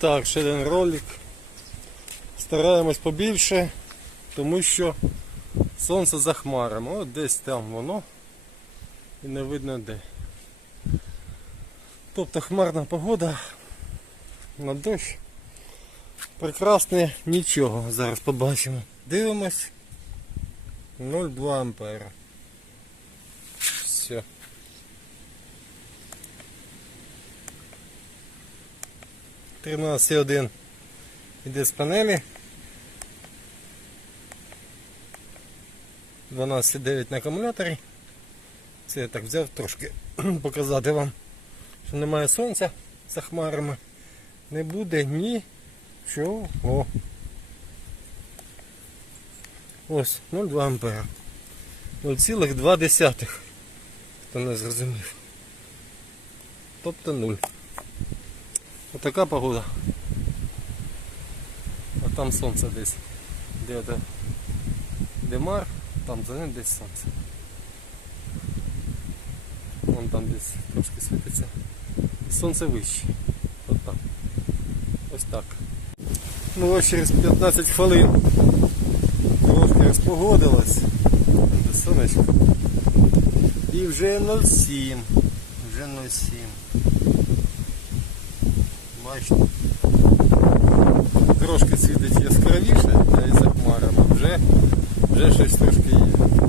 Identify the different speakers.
Speaker 1: так, ще один ролик. Стараємось побільше, тому що сонце за хмарами. От десь там воно і не видно де. Тобто хмарна погода на дощ. Прекрасне нічого. Зараз побачимо. Дивимось. 0,2 ампера. Все. Тринадцять один іде з панелі. 12,9 на акумуляторі. Це я так взяв трошки показати вам, що немає сонця за хмарами. Не буде нічого. Ось 0,2 ампера. 0,2. Хто не зрозумів. Тобто 0. Отака погода. А там сонце десь. Де, де, де мар, там за ним десь сонце. Вон там десь трошки світиться. Сонце вище. От так. Ось так. Ну ось через 15 хвилин трошки розпогодилось. Сонечко. І вже 0,7. Вже 0,7. Бачите. Трошки світить яскравіше, навіть за хмарами. Вже, вже щось трошки є.